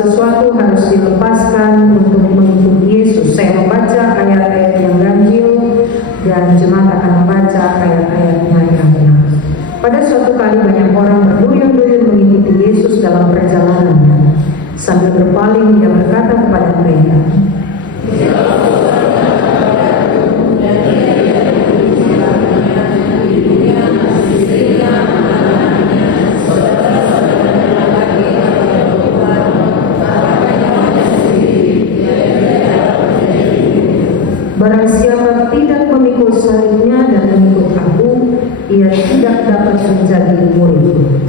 sesuatu harus dilepaskan untuk mengikuti Yesus. Saya membaca ayat-ayat yang ganjil dan jemaat akan membaca ayat-ayatnya yang benar. Pada suatu kali banyak orang berduyun-duyun mengikuti Yesus dalam perjalanannya. Sambil berpaling dia berkata kepada mereka, barang siapa tidak memikul salibnya dan mengikut aku, ia tidak dapat menjadi muridku.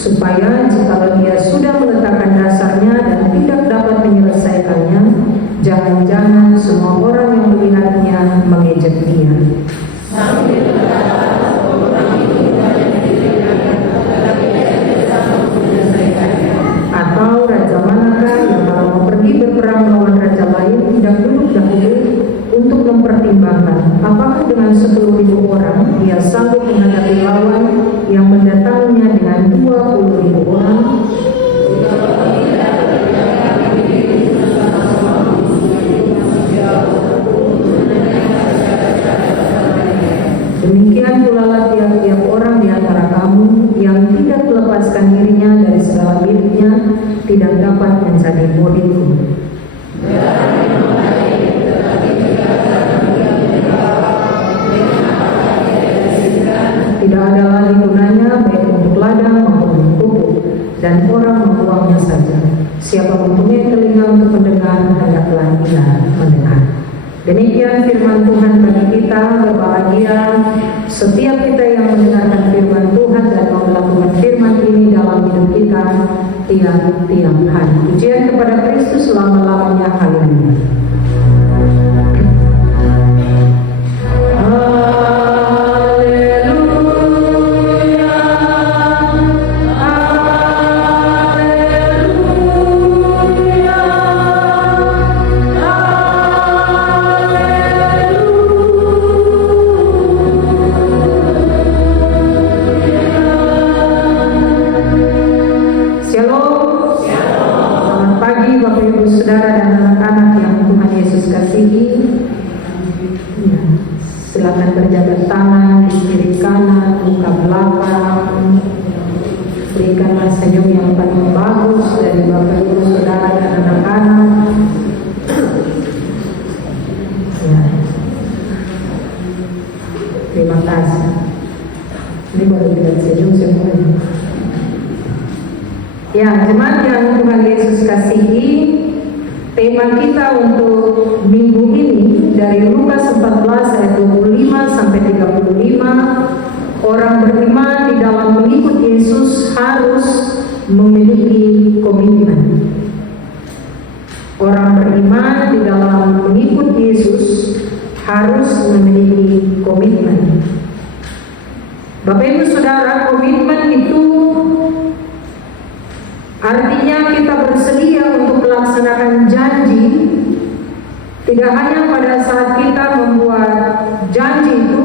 Supaya jikalau dia sudah meletakkan dasarnya dan tidak dapat menyelesaikannya, jangan-jangan semua orang yang melihatnya mengejek dia. Atau raja manakah yang kalau mau pergi berperang melawan raja lain tidak duduk dahulu untuk mempertimbangkan apakah dengan 10.000 orang ia sanggup menghadapi lawan yang mendatanginya dengan 20.000 orang? Demikian pula tiap-tiap orang di antara kamu yang tidak melepaskan dirinya dari segala miliknya tidak dapat menjadi muridku. Tidak ada lagi gunanya baik untuk ladang maupun untuk pupuk, dan orang membuangnya saja. Siapa mempunyai telinga untuk mendengar, hendaklah ia mendengar. Demikian firman Tuhan bagi kita. Berbahagia setiap kita yang mendengarkan firman Tuhan dan mau melakukan firman ini dalam hidup kita tiap-tiap hari. Pujian kepada Kristus selama-lamanya. Haleluya. Saudara dan anak-anak yang Tuhan Yesus kasihi, ya, silakan berjabat tangan di kiri kanan, buka belakang, berikanlah senyum yang paling bagus dari Bapak Ibu Saudara dan anak-anak. Ya. Terima kasih. Ini baru kita senyum semuanya. Ya, jemaat yang Tuhan Yesus kasihi, tema kita untuk minggu ini dari Lukas 14 ayat 25 sampai 35. Orang beriman di dalam mengikut Yesus harus memiliki komitmen. Orang beriman di dalam mengikut Yesus harus memiliki komitmen. Bapak Ibu Saudara, komitmen itu artinya kita bersedia untuk melaksanakan janji, tidak hanya pada saat kita membuat janji itu,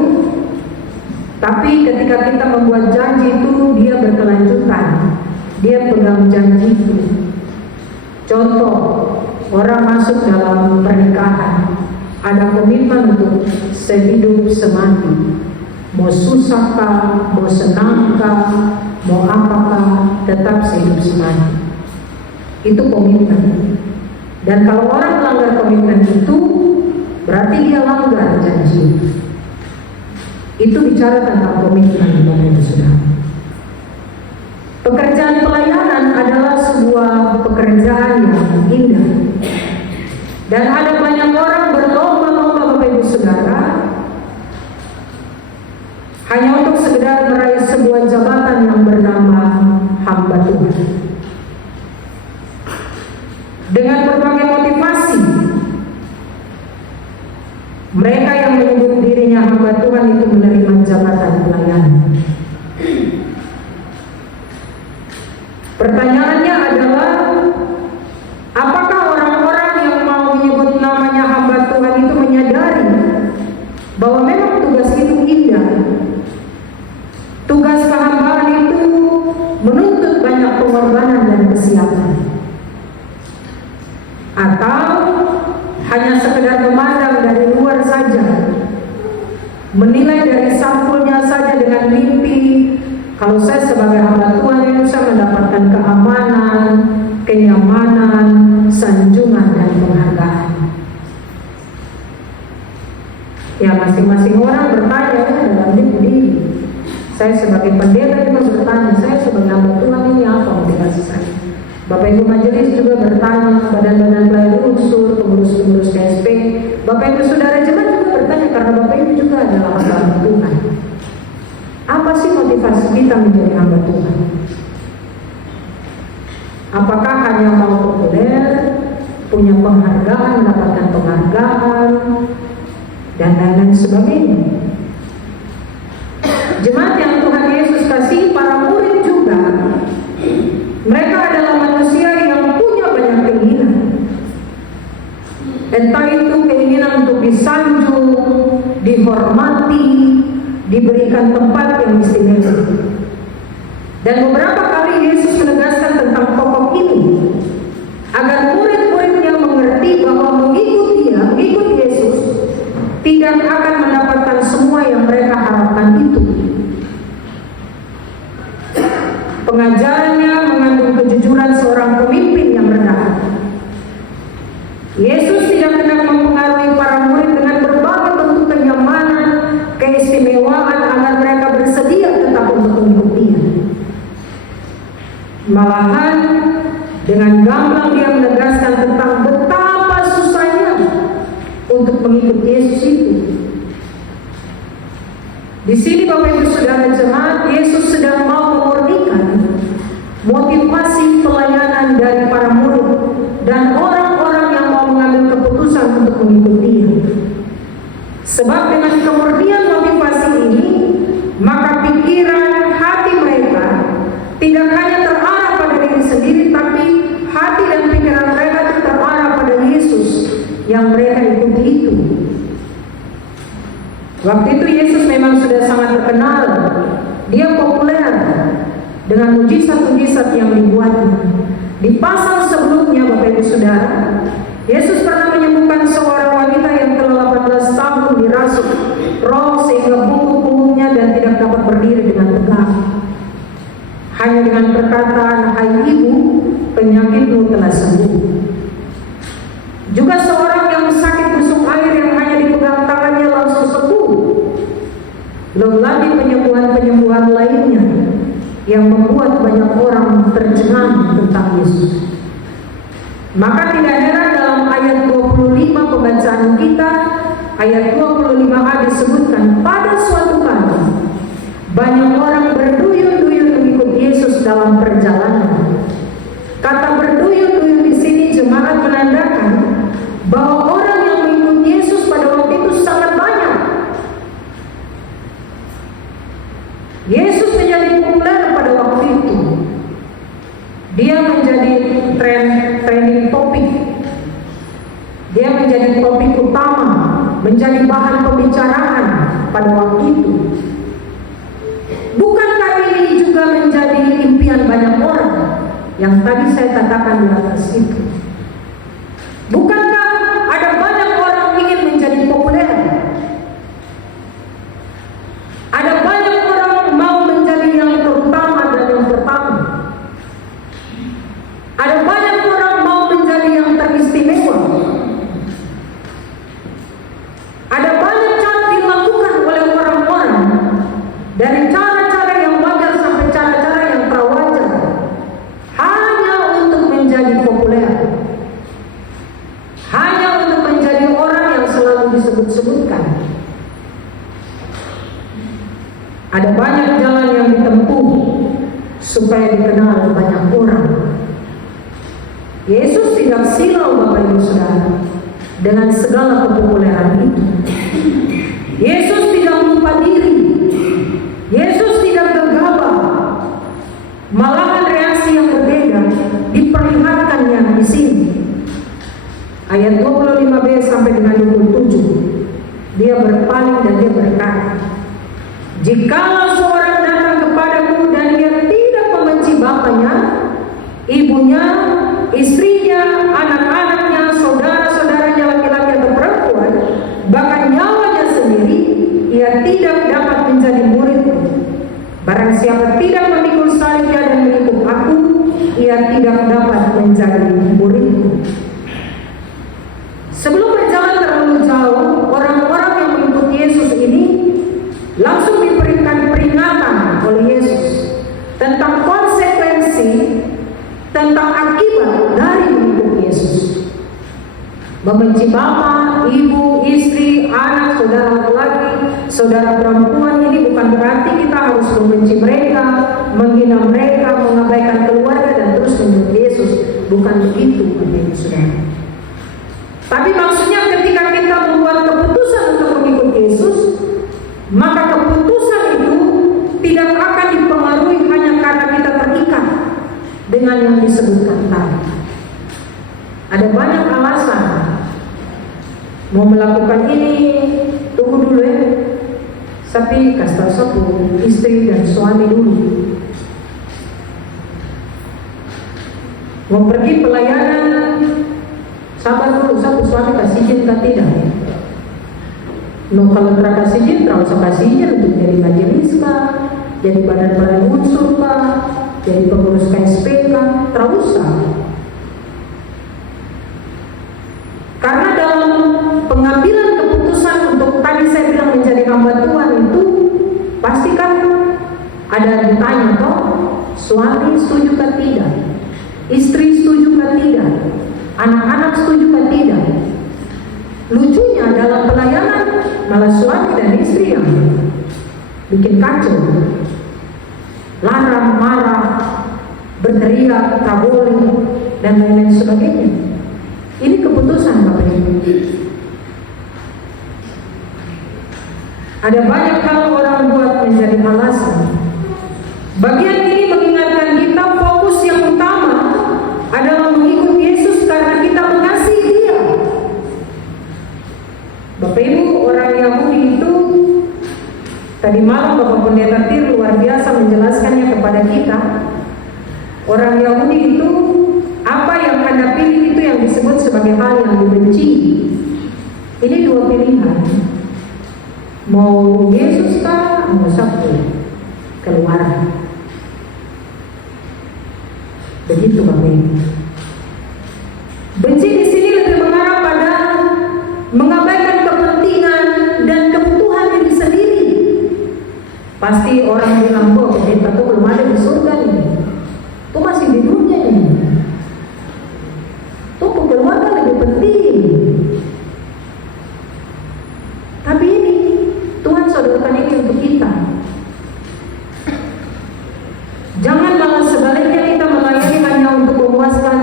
tapi ketika kita membuat janji itu dia berkelanjutan, dia pegang janji itu. Contoh, orang masuk dalam pernikahan, ada komitmen untuk sehidup semati. Mau susahkah, mau senangkah, mau apakah, tetap sehidup semati. Itu komitmen. Dan kalau orang melanggar komitmen itu, berarti dia langgar janji. Itu bicara tentang komitmen, Bapak Ibu Saudara. Pekerjaan pelayanan adalah sebuah pekerjaan yang indah. Dan ada banyak orang berlomba-lomba, Bapak Ibu Saudara, hanya untuk sekedar meraih sebuah jabatan yang bernama hamba Tuhan. Dengan berbagai motivasi, mereka yang menyebut dirinya hamba Tuhan itu menerima jabatan pelayanan. Pertanyaannya adalah, bahwa memang tugas itu indah. Tugas kehambaan itu menuntut banyak pengorbanan dan kesiapan. Atau hanya sekedar memandang dari luar saja, menilai dari sampulnya saja dengan mimpi, kalau saya sebagai hamba Tuhan yang bisa mendapatkan keamanan, kenyamanan, sanjungan dan penghargaan. Ya, masing-masing orang bertanya dalam diri. Saya sebagai pendeta juga bertanya, saya sebagai hamba Tuhan ini apa motivasi saya? Bapak Ibu majelis juga bertanya, badan-badan pelayan unsur, pengurus-pengurus KSP, Bapak Ibu saudara jemaat juga bertanya, karena Bapak Ibu juga adalah hamba Tuhan. Apa sih motivasi kita menjadi hamba Tuhan? Apakah hanya mau populer, punya penghargaan, mendapatkan penghargaan, dan lain-lain sebagainya? Jemaat yang Tuhan Yesus kasih, para murid juga, mereka adalah manusia yang punya banyak keinginan. Entah itu keinginan untuk disanjung, dihormati, diberikan tempat yang istimewa. Dan beberapa kali Yesus menegaskan tentang pokok ini, agar murid-muridnya mengerti bahwa mengikut Yesus, tidak akan mendapatkan semua yang mereka harapkan itu. Pengajarannya mengandung kejujuran seorang pemimpin yang rendah. Yesus tidak hendak mempengaruhi para murid dengan berbagai bentuk kenyamanan, keistimewaan agar mereka bersedia tetap untuk mengikutinya. Malahan dengan gamblang dia menegaskan tentang betapa susahnya untuk mengikuti Yesus itu. Di sini Bapak Ibu saudara jemaat, Yesus sedang mau memurnikan motivasi pelayanan dari para murid dan orang-orang yang mau mengambil keputusan untuk mengikutinya. Sebab dengan kemurnian motivasi ini, maka pikiran hati mereka tidak hanya terarah pada diri sendiri, tapi hati dan pikiran mereka terarah pada Yesus yang mereka ikuti itu. Waktu itu Yesus memang sudah sangat terkenal. Dia populer dengan mujizat-mujizat yang dibuatnya. Di pasal sebelumnya Bapak Ibu Saudara, Yesus pernah menyembuhkan seorang wanita yang telah 18 tahun dirasuk roh sehingga punggung-punggungnya dan tidak dapat berdiri dengan tegak. Hanya dengan perkataan, "Hai ibu, penyakitmu telah sembuh." Juga seorang yang sakit busuk air yang hanya dipegang tangannya langsung sembuh. Belum lagi penyembuhan-penyembuhan lainnya yang membuat banyak orang tercengang tentang Yesus. Maka tidak heran dalam ayat 25 pembacaan kita, ayat 25a disebutkan, pada suatu kali banyak orang berduyun-duyun mengikut Yesus dalam perjalanan. Kata berduyun-duyun di sini jemaat menandakan bahwa orang yang mengikut Yesus pada waktu itu sangat banyak. Yesus menjadi populer pada waktu itu. Dia menjadi trending topik. Dia menjadi topik utama, menjadi bahan pembicaraan pada waktu itu. Bukankah ini juga menjadi impian banyak orang yang tadi saya katakan di atas itu? Bukankah ada banyak orang ingin menjadi populer? Ada banyak orang mau menjadi yang terutama dan yang pertama. Ada banyak orang mau menjadi yang teristimewa. Ada banyak cara dilakukan oleh orang-orang, dari cara-cara yang wajar sampai cara-cara yang tak wajar, hanya untuk menjadi populer, hanya untuk menjadi orang yang selalu disebut-sebutkan. Ada banyak jalan yang ditempuh supaya dikenal banyak orang. Yesus tidak silau Bapak Ibu Saudara dengan segala kepopuleran itu. Yesus tidak lupa diri. Yesus tidak gegabah. Malahan reaksi yang berbeda diperlihatkannya di sini. Ayat 25b sampai dengan 27. dia berpaling dan dia berkata, jikalau seorang datang kepadaku dan dia tidak membenci bapaknya, ibunya, istrinya, anak-anaknya, saudara-saudaranya laki-laki atau perempuan, bahkan nyawanya sendiri, ia tidak dapat menjadi muridku. Barang siapa tidak memikul salibnya dan mengikut aku, ia tidak dapat menjadi muridku. Sebelum berjalan terlalu jauh, orang-orang yang mengikut Yesus ini langsung diberikan peringatan oleh Yesus tentang konsekuensi, tentang akibat dari mengikut Yesus. Membenci bapak, ibu, istri, anak, saudara laki-laki, saudara perempuan ini bukan berarti kita harus membenci mereka, menghina mereka, mengabaikan keluarga dan terus mengikut Yesus. Bukan begitu, saudara. Tapi maksudnya ketika kita membuat keputusan untuk mengikut Yesus, maka keputusan itu tidak akan dipengaruhi hanya karena kita terikat dengan yang disebutkan tadi. Ada banyak alasan mau melakukan ini, tunggu dulu ya. Tapi kasih tahu istri dan suami dulu. Mau pergi pelayanan, sabar dulu, satu suami kasih izin kan tidak? No, kalau kasih izin, terus kasih izin untuk jadi majelis kah, jadi badan-badan unsur kah, jadi pengurus KSP kah, terus karena dalam pengambilan keputusan untuk tadi saya bilang menjadi hamba Tuhan itu pasti kan ada ditanya toh, suami setuju kan tidak, istri setuju kan tidak, anak-anak setuju kan tidak. Lucunya dalam pelayanan malah suami dan istri yang bikin kacau, larang, marah, berteriak, tak boleh dan lain-lain sebagainya. Ini keputusan Bapak Ibu. Ada banyak hal orang buat menjadi alasan. Bagian ini mengingatkan kita fokus yang utama adalah mengikut Yesus karena kita mengasihi Dia. Bapak Ibu, orang Yahudi itu tadi malam Bapak Pendeta Tir luar biasa menjelaskannya kepada kita. Orang Yahudi itu apa yang Anda pilih itu yang disebut sebagai hal yang dibenci. Ini dua pilihan. Mau Yesus kah, mau satu keluar. Begitu Bapak Ibu. Benci di sini lebih mengarah pada mengabaikan kepentingan dan kebutuhan diri sendiri. Pasti orang bilang, kok kita tuh belum ada di surga ini, tuh masih di dunia ini, tuh keluarga lebih penting. Tapi ini Tuhan sodorkan ini untuk kita. Jangan malah sebaliknya kita melayani hanya untuk memuaskan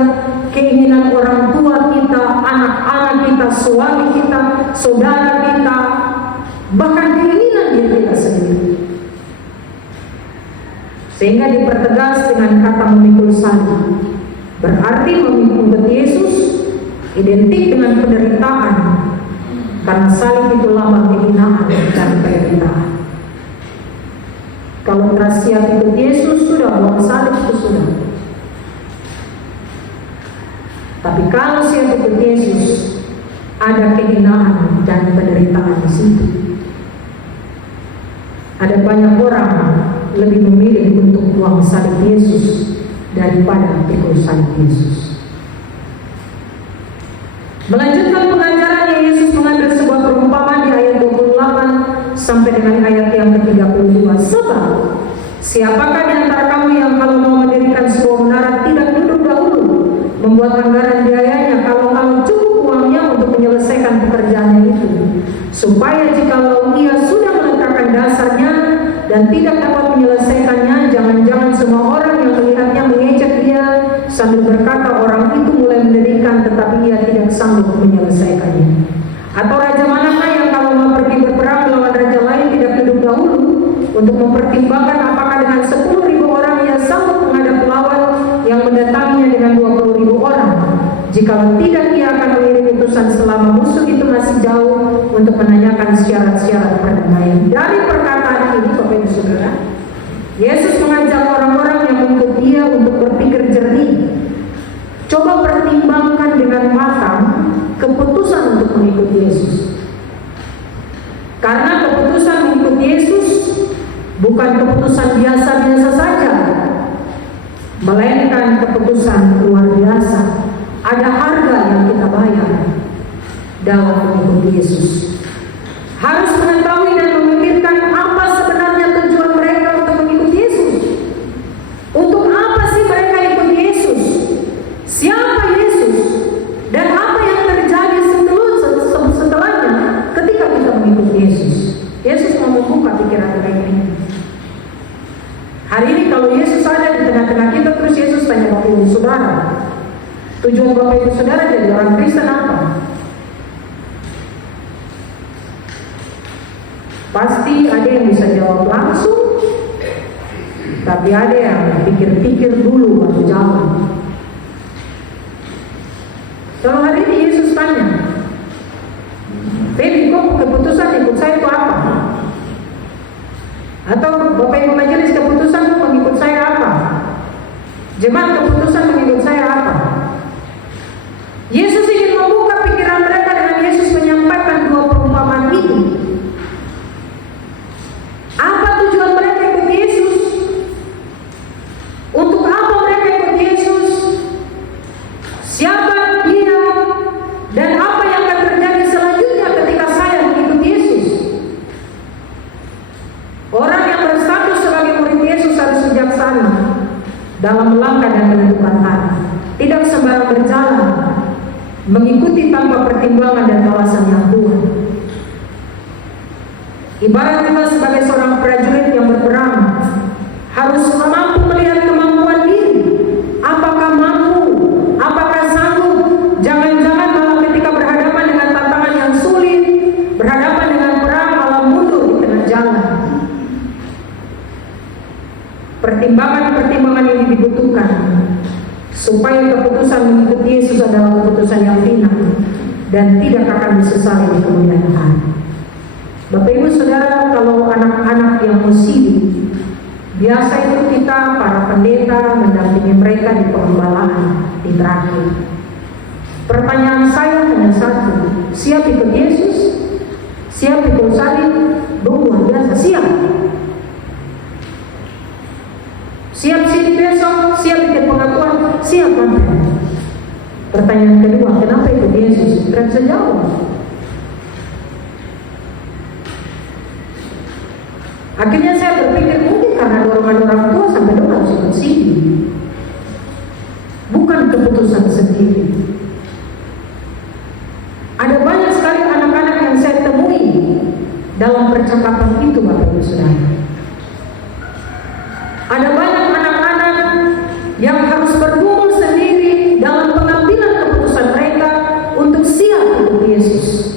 keinginan orang tua kita, anak-anak kita, suami kita, saudara kita, bahkan keinginan diri kita sendiri. Sehingga dipertegas dengan kata memikul salib. Berarti mengikut Yesus identik dengan penderitaan, karena salib itu lambang kehinaan dan penderitaan. Kalau siap ikut Yesus sudah, buang salib itu sudah. Tapi kalau siap ikut Yesus, ada kehinaan dan penderitaan di situ. Ada banyak orang lebih memilih untuk buang salib Yesus daripada pikul salib Yesus. Melanjutkan pengajarannya, Yesus mengambil sebuah perumpamaan di ayat 28 sampai dengan ayat yang ke-32. Sebab siapakah di antara kamu yang kalau mau mendirikan sebuah menara tidak duduk dahulu membuat anggaran biayanya kalau cukup uangnya untuk menyelesaikan pekerjaannya itu, supaya jikalau ia sudah meletakkan dasarnya dan tidak dapat menyelesaikannya, jangan-jangan semua orang yang melihatnya mengejek dia sambil berkata orang itu mulai mendirikan tetapi ia tidak sanggup menyelesaikannya. Atau raja manakah yang kalau mau pergi berperang melawan raja lain tidak duduk dahulu untuk mempertimbangkan apakah dengan 10.000 orang ia sanggup menghadap lawan yang mendatanginya dengan 20.000 orang. Jikalau tidak, ia akan mengirim utusan selama musuh itu masih jauh untuk menanyakan menanyakan syarat-syarat perdamaian. Dari perkataan ini, Bapak Ibu Saudara, Yesus mengajak orang-orang yang mengikut Dia untuk berpikir jernih. Coba pertimbangkan dengan matang keputusan untuk mengikut Yesus. Karena keputusan mengikut Yesus bukan keputusan biasa-biasa saja, melainkan keputusan luar biasa. Ada harga yang kita bayar dalam mengikut Yesus. Harus mengetahui dan memikirkan apa sebenarnya tujuan mereka untuk mengikut Yesus. Untuk apa sih mereka ikut Yesus? Siapa Yesus? Dan apa yang terjadi setelahnya ketika kita mengikut Yesus? Yesus mau membuka pikiran mereka ini. Hari ini kalau Yesus ada di tengah-tengah kita, terus Yesus tanya Bapak Ibu Saudara, tujuan Bapak Ibu Saudara jadi orang Kristen apa? Pasti ada yang bisa jawab langsung, tapi ada yang pikir-pikir dulu baru jawab. Kalau hari ini Yesus tanya, Feby, kok keputusan ikut saya itu apa? Atau Bapak Ibu Majelis, keputusan mengikut saya apa? Jemaat, keputusan mengikut saya apa? Yesus ingin membuka pikiran mereka dengan Yesus menyampaikan dua perumpamaan ini. Apa tujuan mereka ikut Yesus? Untuk apa mereka ikut Yesus? Siapa Dia? Dan apa yang akan terjadi selanjutnya ketika saya mengikut Yesus? Orang yang berstatus sebagai murid Yesus harus bijaksana dalam melangkah dan menentukan hati. Tidak sembarang berjalan, mengikuti tanpa pertimbangan dan alasan yang kuat. Ibarat juga sebagai seorang prajurit yang berperang, harus mampu melihat kemampuan diri. Apakah mampu? Apakah sanggup? Jangan-jangan malah ketika berhadapan dengan tantangan yang sulit, berhadapan dengan perang, malah mundur di tengah jalan. Pertimbangan-pertimbangan ini dibutuhkan supaya keputusan mengikuti Yesus adalah keputusan yang final dan tidak akan disesali di kemudian hari. Bapak Ibu Saudara, kalau anak-anak yang muslim, biasa itu kita para pendeta mendampingi mereka di pengembalaan di terakhir. Pertanyaan saya hanya satu, siap ikut Yesus? Siap ikut salib? Luar biasa, siap. Siap sini besok, siap ikut pengakuan, siap kan? Pertanyaan kedua, kenapa ikut Yesus? Tidak bisa jawab. Akhirnya saya berpikir mungkin karena dorongan orang tua sampai dong harus ikut sini. Bukan keputusan sendiri. Ada banyak sekali anak-anak yang saya temui dalam percakapan itu, Bapak Ibu Saudara. Ada banyak anak-anak yang harus bergumul sendiri dalam pengambilan keputusan mereka untuk siap ikut Yesus.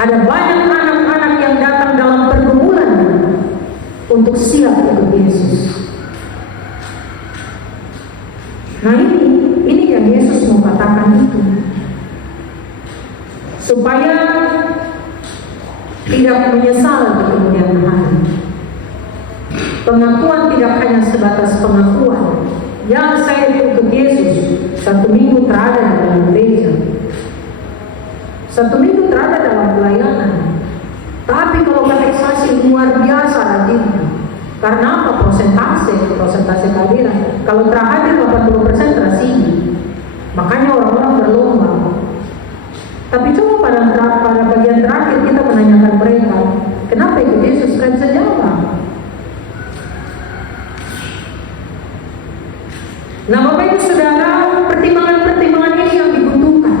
Ada banyak anak-anak yang datang dalam pergumulan untuk siap ikut Yesus. Nah ini yang Yesus mau katakan itu, supaya tidak menyesal di kemudian hari. Pengakuan tidak hanya sebatas pengakuan. Yang saya ikut Yesus 1 minggu terada dalam gereja, 1 minggu terada dalam pelayanan. Tapi kalau kateksasi luar biasa rajinnya. Karena apa? Prosentase kehadiran. Kalau terhadir 80% terasih. Makanya orang-orang berlomba. Tapi coba pada bagian terakhir kita menanyakan mereka, kenapa ikut Yesus? Kan bisa jawab. Nah, Bapak Ibu Saudara, pertimbangan-pertimbangan ini yang dibutuhkan.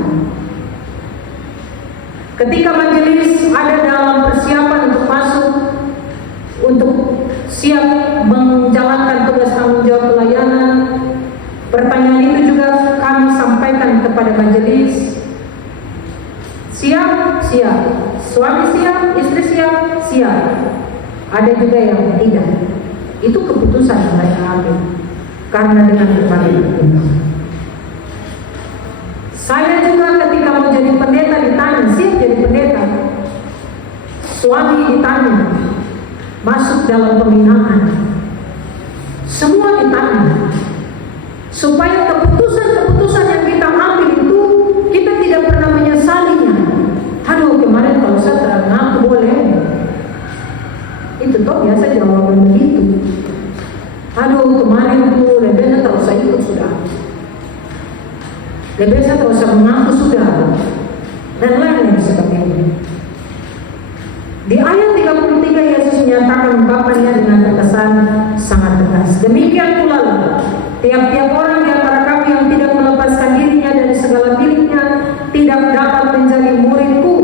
Ketika majelis ada dalam persiapan untuk masuk, untuk siap menjalankan tugas tanggung jawab pelayanan, pertanyaan itu juga kami sampaikan kepada majelis. Siap, siap. Suami siap, istri siap, siap. Ada juga yang tidak. Itu keputusan yang mereka ambil. Karena dengan berbagai pertimbangan. Saya juga ketika mau jadi pendeta ditanya, siap jadi pendeta. Suami ditanya, masuk dalam pembinaan. Semua ditanya. Supaya keputusan-keputusan yang kita ambil itu, kita tidak pernah menyesalinya. Aduh, kemarin kalau saya terang boleh. Itu toh biasa jawaban begitu. Aduh, kemarin itu lebih terus saya ikut sudah. Lebih saya terus mengaku sudah. Dan lain-lain sebagainya. Di ayat 33 Yesus menyatakan ungkapannya dengan terkesan sangat tegas. Demikian pula tiap-tiap orang di antara kami yang tidak melepaskan dirinya dari segala miliknya tidak dapat menjadi muridku.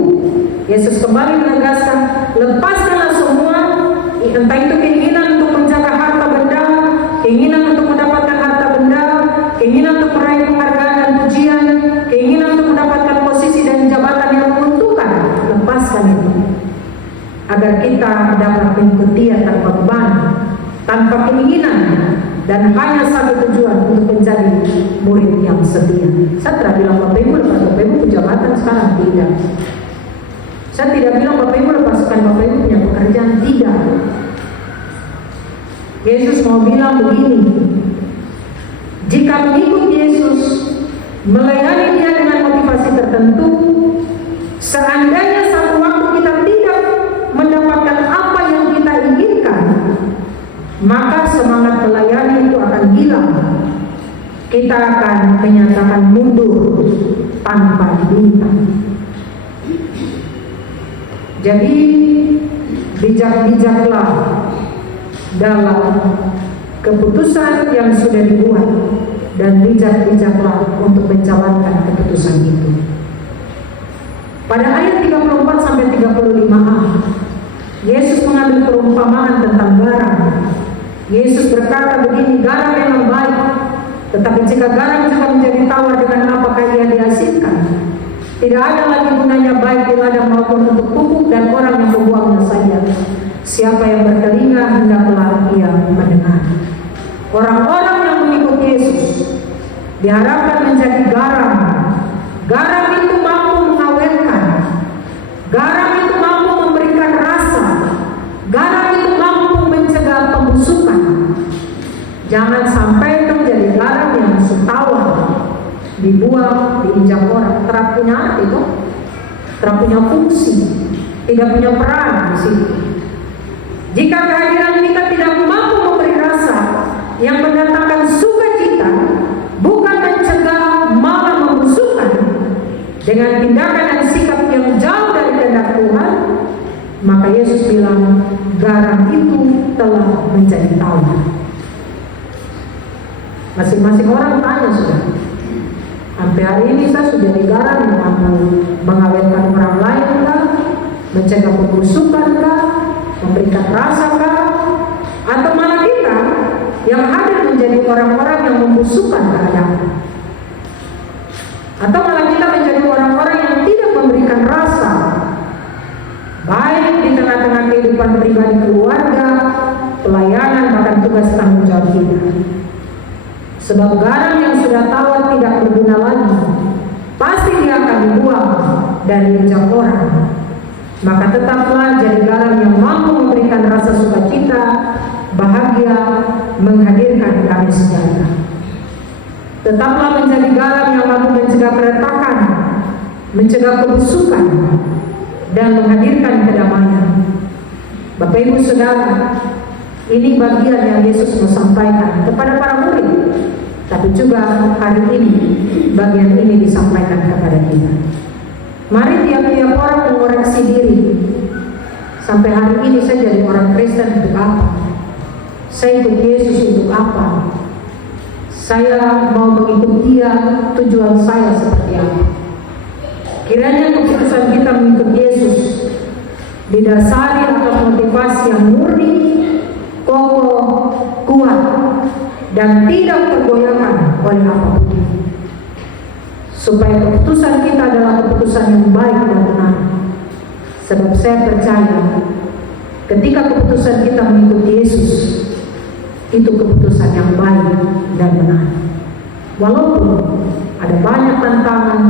Yesus kembali menegaskan, lepaskanlah semua, entah itu keinginan untuk menjaga harta benda, keinginan untuk mendapatkan harta benda, keinginan untuk meraih penghargaan dan pujian, keinginan untuk mendapatkan posisi dan jabatan yang menguntungkan. Lepaskan itu, agar kita dapat mengikuti tanpa beban, tanpa keinginan, dan hanya satu tujuan, untuk menjadi murid yang setia. Saya tidak bilang Bapak Ibu lepaskan Bapak Ibu jabatan sekarang, tidak. Saya tidak bilang Bapak Ibu lepaskan Bapak Ibu punya pekerjaan, tidak. Yesus mau bilang begini, jika mengikut Yesus, melayani Dia dengan motivasi tertentu, seandainya satu waktu kita tidak mendapatkan apa yang kita inginkan, maka semangat melayani itu akan hilang. Kita akan menyatakan mundur tanpa diminta. Jadi bijak-bijaklah dalam keputusan yang sudah dibuat, dan bijak-bijaklah untuk menjalankan keputusan itu. Pada ayat 34 sampai 35a, Yesus mengambil perumpamaan tentang garam. Yesus berkata begini, garam memang baik, tetapi jika garam juga menjadi tawar, dengan apakah ia diasinkan? Tidak ada lagi gunanya baik di ladang maupun untuk pupuk, dan orang yang membuangnya saja. Siapa yang bertelinga hendaklah ia mendengar. Orang-orang yang mengikut Yesus diharapkan menjadi garam. Garam itu mampu mengawetkan. Garam itu mampu memberikan rasa. Garam itu mampu mencegah pembusukan. Jangan sampai menjadi garam yang setawar, dibuang, diinjak orang, terap punya arti itu, terap punya fungsi, tidak punya peran di situ. Jika kehadiran kita tidak mampu memberi rasa yang mendatangkan sukacita, bukan mencegah, malah membusukkan dengan tindakan dan sikap yang jauh dari kehendak Tuhan, maka Yesus bilang garam itu telah menjadi tawar. Masing-masing orang tanya sudah, sampai hari ini saya sudah jadi garam yang mampu mengawetkan orang lain kah, mencegah pembusukan kah, memberikan rasa kah, atau malah kita yang hadir menjadi orang-orang yang membusukkan keadaan, atau malah kita menjadi orang-orang yang tidak memberikan rasa, baik di tengah-tengah kehidupan pribadi, keluarga, pelayanan, bahkan tugas tanggung jawab kita. Sebab garam yang sudah tawar tidak berguna lagi, pasti dia akan dibuang dan diinjak orang. Maka tetaplah jadi garam yang mampu memberikan rasa sukacita, bahagia, menghadirkan damai sejahtera. Tetaplah menjadi garam yang mampu mencegah keretakan, mencegah kebusukan, dan menghadirkan kedamaian. Bapak Ibu Saudara, ini bagian yang Yesus mau sampaikan kepada para murid, tapi juga hari ini bagian ini disampaikan kepada kita. Mari tiap-tiap orang mengoreksi diri. Sampai hari ini saya jadi orang Kristen untuk apa? Saya ikut Yesus untuk apa? Saya mau mengikut Dia, tujuan saya seperti apa? Kiranya keputusan kita mengikut Yesus didasari atas motivasi yang murni, kokoh, kuat, dan tidak tergoyahkan oleh apapun, supaya keputusan kita adalah keputusan yang baik dan benar. Sebab saya percaya ketika keputusan kita mengikuti Yesus, itu keputusan yang baik dan benar. Walaupun ada banyak tantangan,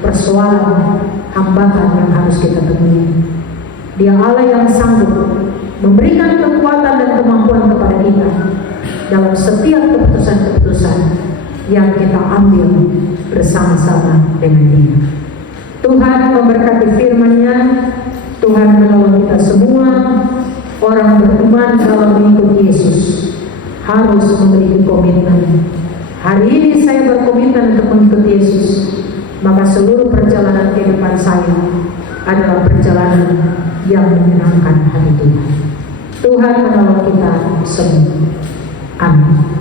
persoalan, hambatan yang harus kita temui. Dia Allah yang sanggup memberikan kekuatan dan kemampuan kepada kita dalam setiap keputusan-keputusan yang kita ambil bersama-sama dengan Dia. Tuhan memberkati firman-Nya. Tuhan menolong kita semua. Orang beriman dalam mengikut Yesus harus memiliki komitmen. Hari ini saya berkomitmen untuk mengikut Yesus, maka seluruh perjalanan kehidupan saya adalah perjalanan yang menyenangkan hati Tuhan. Tuhan menolong kita semua. Amin.